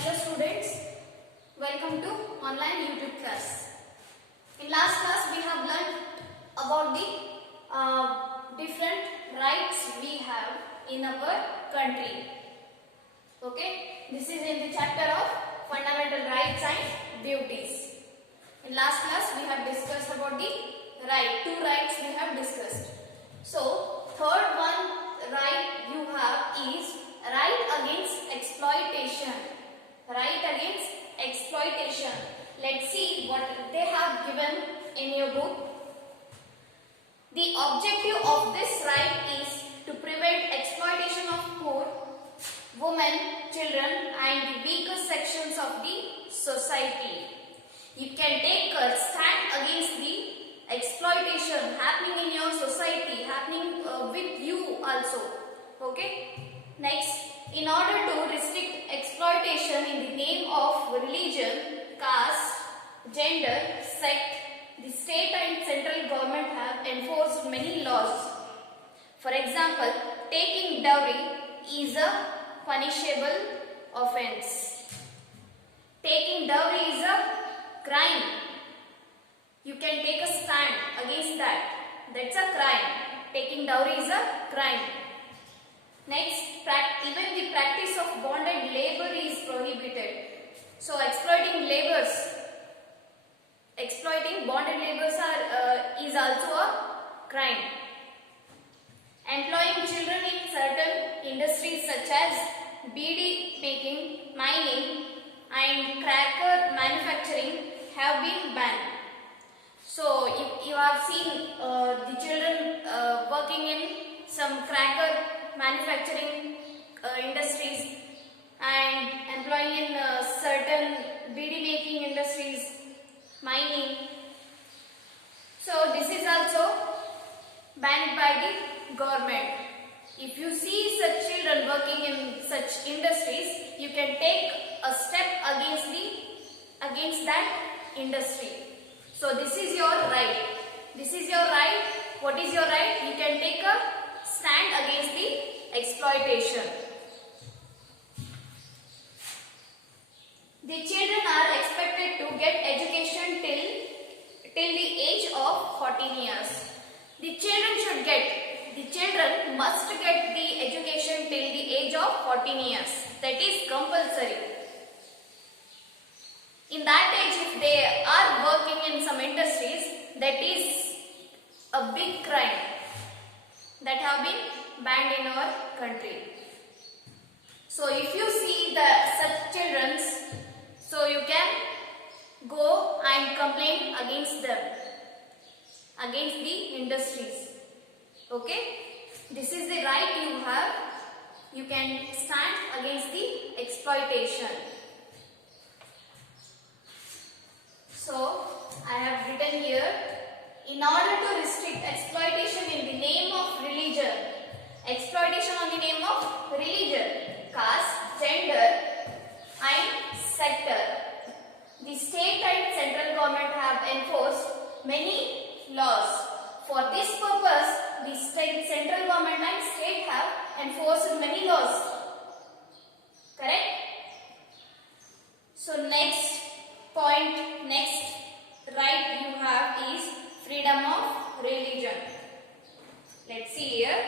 Hello students, welcome to online YouTube class. In last class we have learned about the different rights we have in our country. Okay, this is in the chapter of fundamental rights and duties. In last class we have discussed about the two rights we have discussed. So third one right you have is right against exploitation. Right against exploitation. Let's see what they have given in your book. The objective of this right is to prevent exploitation of poor, women, children and the weaker sections of the society. You can take a stand against the exploitation happening in your society, happening with you also. Okay. Next, in order to restrict exploitation in the name of religion, caste, gender, sect, the state and central government have enforced many laws. For example, taking dowry is a punishable offense. Taking dowry is a crime. You can take a stand against that. That's a crime. Taking dowry is a crime. Next, even the practice of bonded labor is prohibited. So, exploiting bonded laborers is also a crime. Employing children in certain industries such as bead making, mining and cracker manufacturing have been banned. So, you have seen the children working in some cracker manufacturing industries and employing in certain bead making industries, mining. So this is also banned by the government. If you see such children working in such industries, you can take a step against that industry. So this is your right. This is your right. What is your right? You can take a stand against the exploitation. The children are expected to get education till the age of 14 years. The children must get the education till the age of 14 years. That is compulsory. In that age, if they are working in some industries, that is a big crime that have been banned in our country. So if you see such children, so you can go and complain against them, against the industries. Okay, this is the right you have. You can stand against the exploitation. So I have written here, in order to restrict exploitation in the name of religion, exploitation on the name of religion, caste, gender and sector, the state and central government have enforced many laws. For this purpose, the central government and state have enforced many laws. Correct? So next point, next right you have is freedom of religion. Let's see here.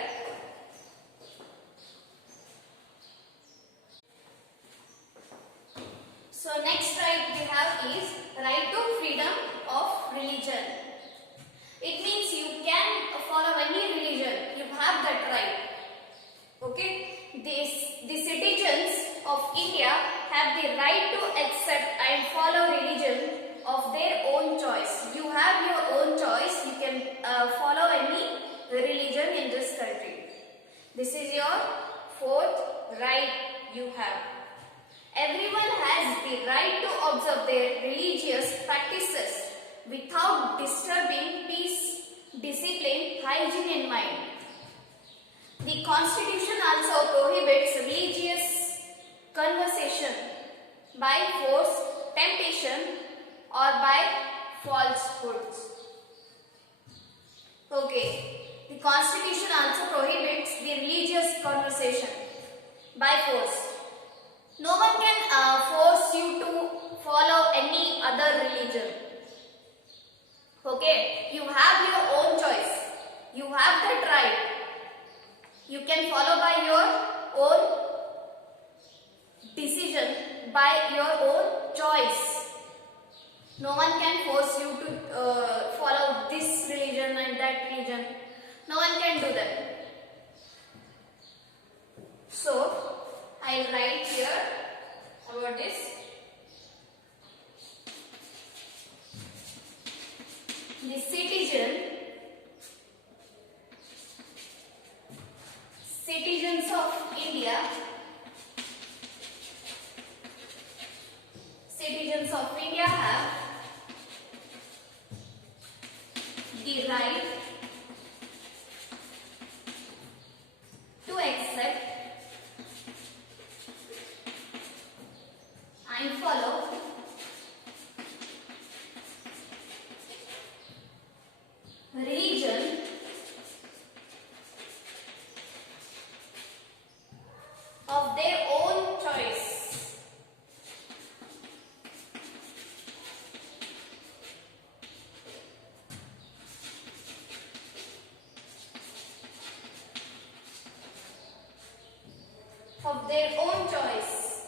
So next right we have is right to freedom of religion. It means you can follow any religion. You have that right. Okay. The citizens of India have the right to accept and follow religion of their own choice. You have your own choice. You can follow any religion in this country. This is your fourth right you have. Everyone has the right to observe their religious practices without disturbing peace, discipline, hygiene in mind. The Constitution also prohibits religious conversation by force, temptation or by falsehoods. Okay. The Constitution also prohibits the religious conversation by force. No one can force you to follow any other religion. Okay, you have your own choice. You have that right. You can follow by your own decision, by your own choice. No one can force you to follow this religion and that religion. No one can do that. So I'll write here about this. The citizens of India, have the right to accept and follow religion of their own choice. Of their own choice.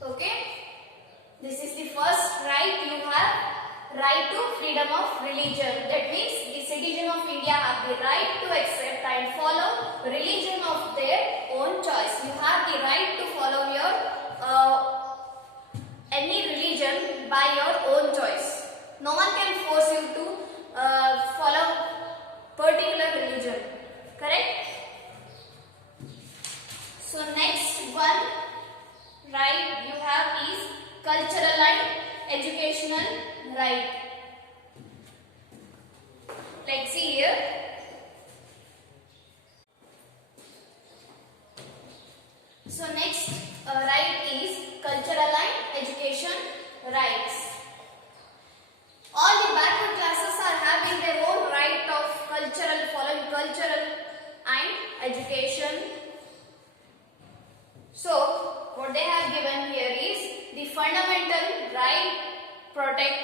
Okay, this is the first right. You have right to freedom of religion. That means the citizen of India have the right to accept and follow religion of their own choice. You have the right to follow your any religion by your own choice. No one can force you to follow particular religion. Correct? So next one right you have is cultural and educational right. Let's see here. So next right is cultural and education rights. All the backward classes are having their own right of following cultural and education. So what they have given here is the fundamental right protect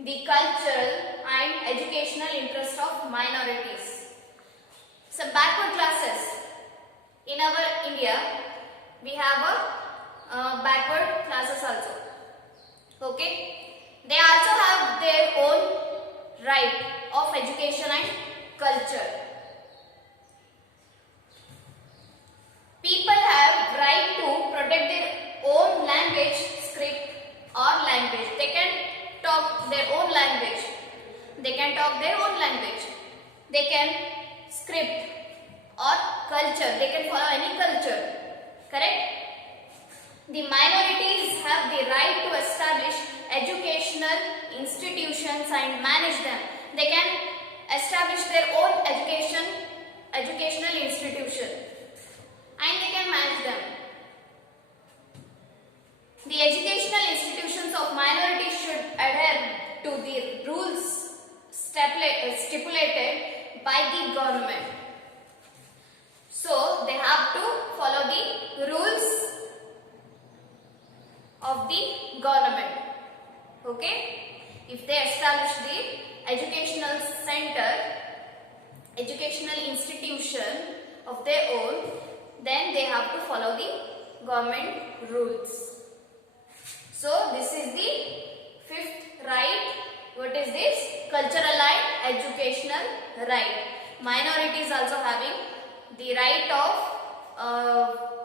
the cultural and educational interest of minorities. Some backward classes in our India, we have a backward classes also. Okay, they also have their own right of education and culture. People have right to protect their own language, script or language. They can talk their own language. They can talk their own language. They can script or culture. They can follow any culture. Correct? The minorities have the right to establish educational institutions and manage them. They can establish their own educational institution. And they can manage them. The educational institutions of minorities should adhere to the rules stipulated by the government. So they have to follow the rules of the government. Okay? If they establish the educational center, educational institution of their own, then they have to follow the government rules. So this is the fifth right. What is this? Cultural and educational right. Minorities also having the right of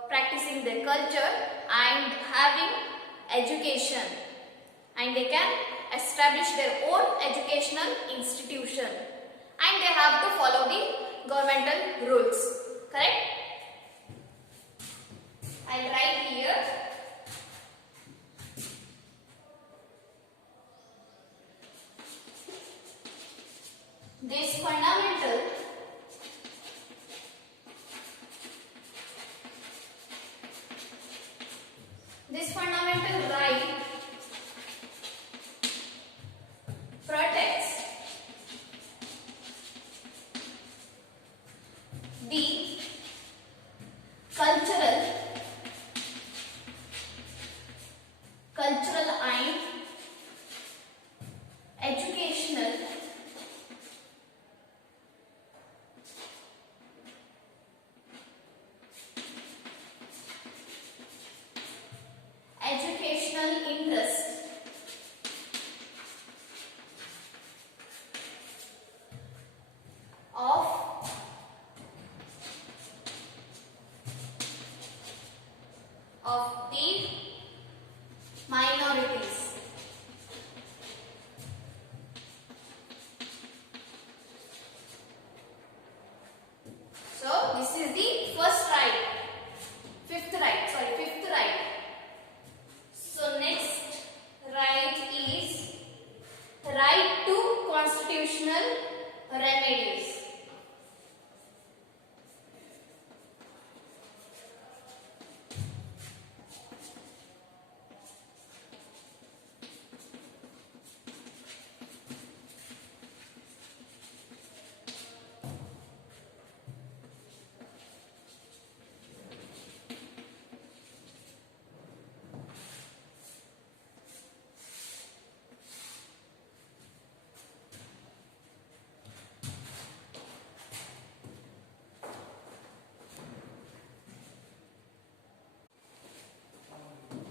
practicing their culture and having education, and they can establish their own educational institution, and they have to follow the governmental rules. Correct? I'll write here. This fundamental right protects the culture the minorities. So this is the first right. Fifth right. So next right is right to constitutional remedies.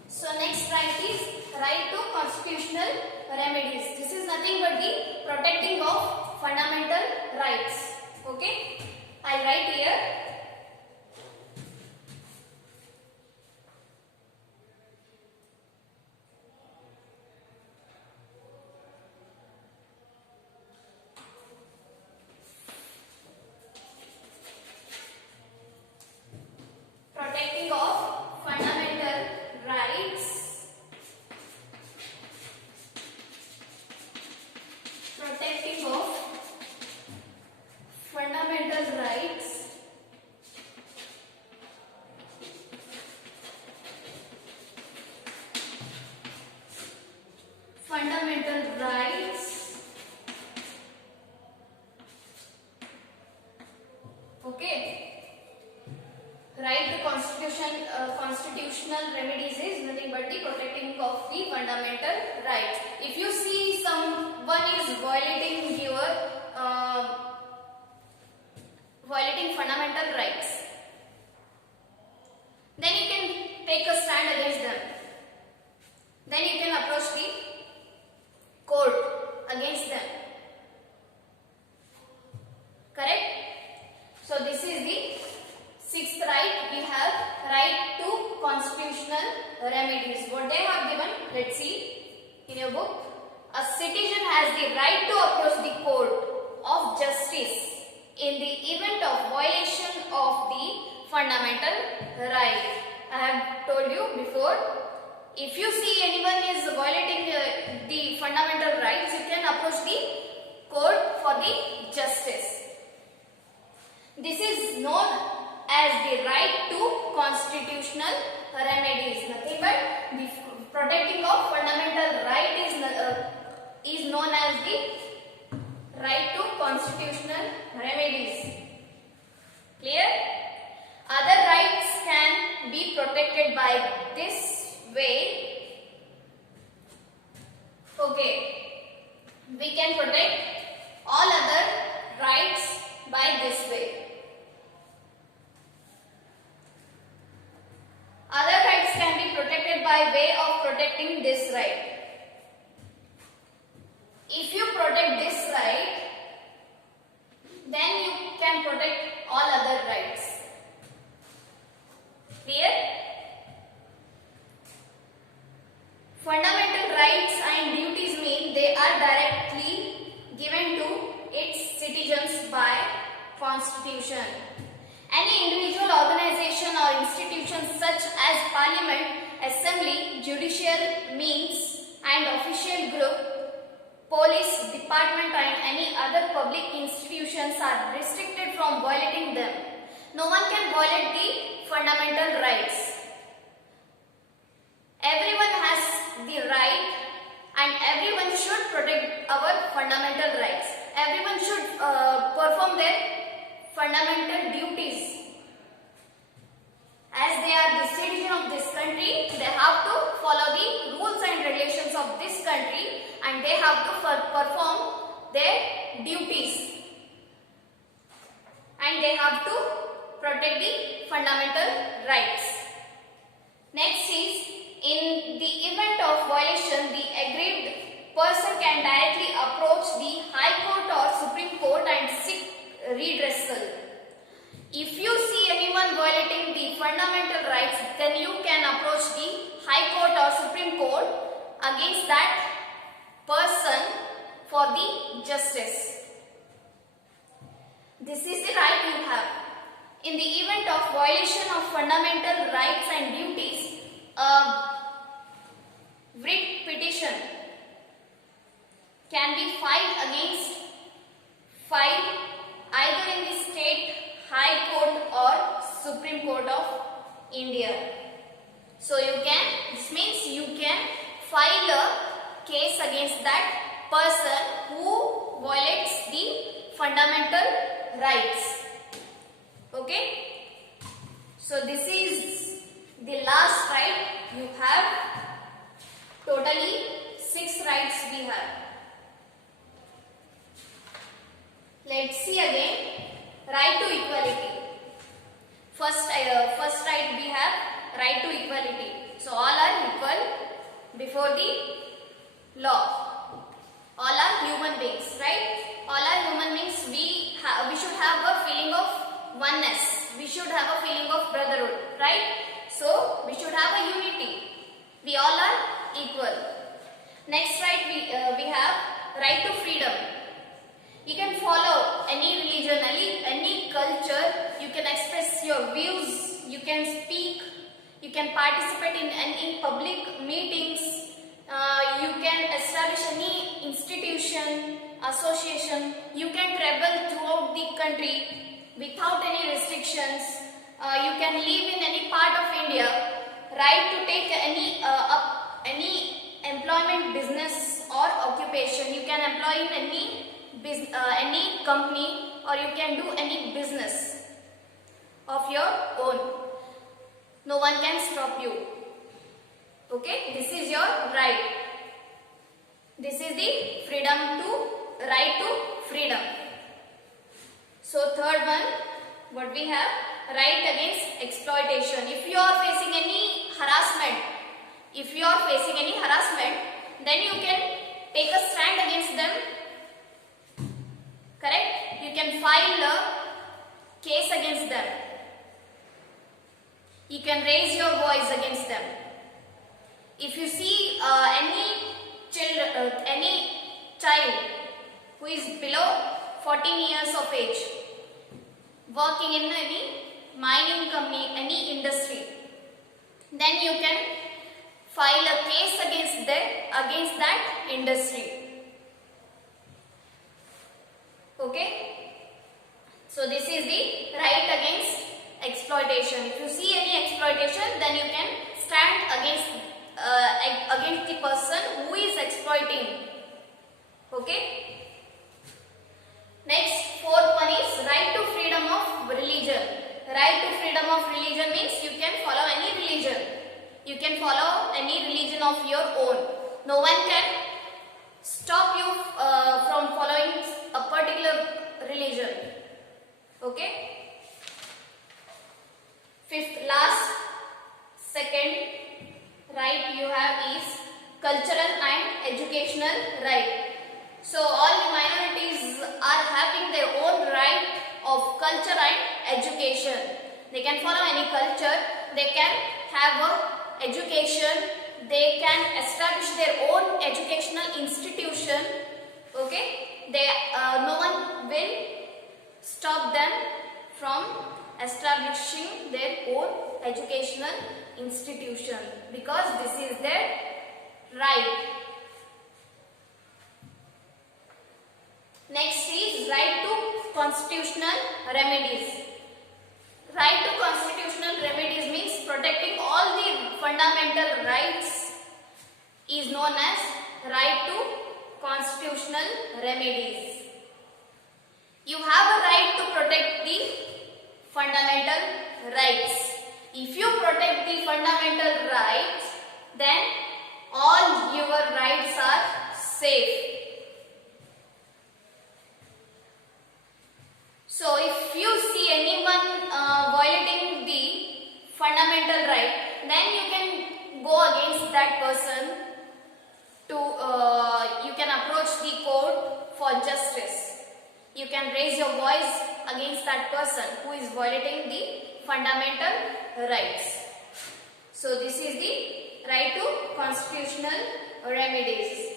So next right is right to constitutional remedies. This is nothing but the protecting of fundamental rights. Okay, I write here. Protecting of fundamental rights. Protecting of fundamental rights. Fundamental rights. Okay. Right to constitutional remedies is nothing but the protecting of the fundamental rights. If you see someone is violating your violating fundamental rights, then you can take a stand against them. Then you can approach the court against them. Correct? So this is the sixth right. We have right to constitutional remedies. What they have given, let's see in your book. A citizen has the right to approach the court of justice in the event of violation of the fundamental right. I have told you before, if you see anyone is violating the fundamental rights, you can approach the court for the justice. This is known as the right to constitutional remedies. Nothing but the protecting of fundamental right is known as the right to constitutional remedies. Clear? Other rights can be protected by this way. Okay. We can protect all other rights by this way. Other rights can be protected by way of protecting this right. If you protect this right, then you can protect all other rights. Clear? Fundamental rights and duties mean they are directly given to its citizens by Constitution. Any individual, organization or institution such as Parliament, Assembly, Judicial means and official group, police department and any other public institutions are restricted from violating them. No one can violate the fundamental rights. Everyone has the right and everyone should protect our fundamental rights. Everyone should perform their fundamental duties. As they are the citizen of this country, they have to follow the rules and regulations of this country and they have to perform their duties. And they have to protect the fundamental rights. Next is, in the event of violation, the aggrieved person can directly approach the High Court or Supreme Court and seek redressal. If you see anyone violating the fundamental rights, then you can approach the High Court or Supreme Court against that person for the justice. This is the right you have. In the event of violation of fundamental rights and duties, a writ petition can be filed either in the state High Court or Supreme Court of India. So this means you can file a case against that person who violates the fundamental rights. Okay? So this is the last right you have. Totally 6 rights we have. Let's see again. Right to equality. First right we have right to equality. So all are equal before the law. All are human beings, right? All are human beings. We should have a feeling of oneness. We should have a feeling of brotherhood, right? So we should have a unity. We all are equal. Next right we have right to freedom. You can follow any religion, any culture. You can express your views. You can speak. You can participate in any public meetings. You can establish any institution, association. You can travel throughout the country without any restrictions. You can live in any part of India. Right to take any employment, business or occupation. You can employ in any company, or you can do any business of your own. No one can stop you. Okay, this is your right. This is the right to freedom. So third one, what we have? Right against exploitation. If you are facing any harassment, then you can take a stand against them. Correct? You can file a case against them. You can raise your voice against them. If you see any child who is below 14 years of age working in any mining company, any industry, then you can file a case against that industry. Okay? So this is the right against exploitation. If you see any exploitation, then you can stand against the person who is exploiting. Okay? Next, fourth one is right to freedom of religion. Right to freedom of religion means you can follow any religion. You can follow any religion of your own. No one can stop you from following a particular religion. Okay? Fifth, last, second right you have is cultural and educational right. So all the minorities are having their own right of culture and education. They can follow any culture, they can have a education, they can establish their own educational institution. Okay, no one will stop them from establishing their own educational institution because this is their right. Next is right to constitutional remedies. Right to constitutional remedies means protecting all the fundamental rights is known as right to constitutional remedies. You have a right to protect the fundamental rights. If you protect the fundamental rights, then all your rights are safe. So if you see anyone violating the fundamental right, then you can go against that person you can approach the court for justice. You can raise your voice against that person who is violating the fundamental rights. So this is the right to constitutional remedies.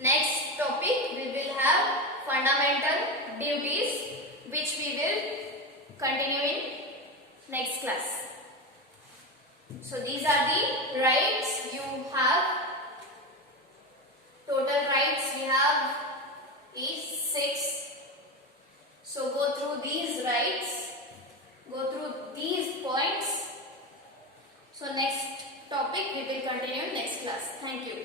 Next topic we will have fundamental duties, which we will continue in next class. So these are the rights you have. Total rights we have is 6. So go through these rights, go through these points. So next topic we will continue in next class. Thank you.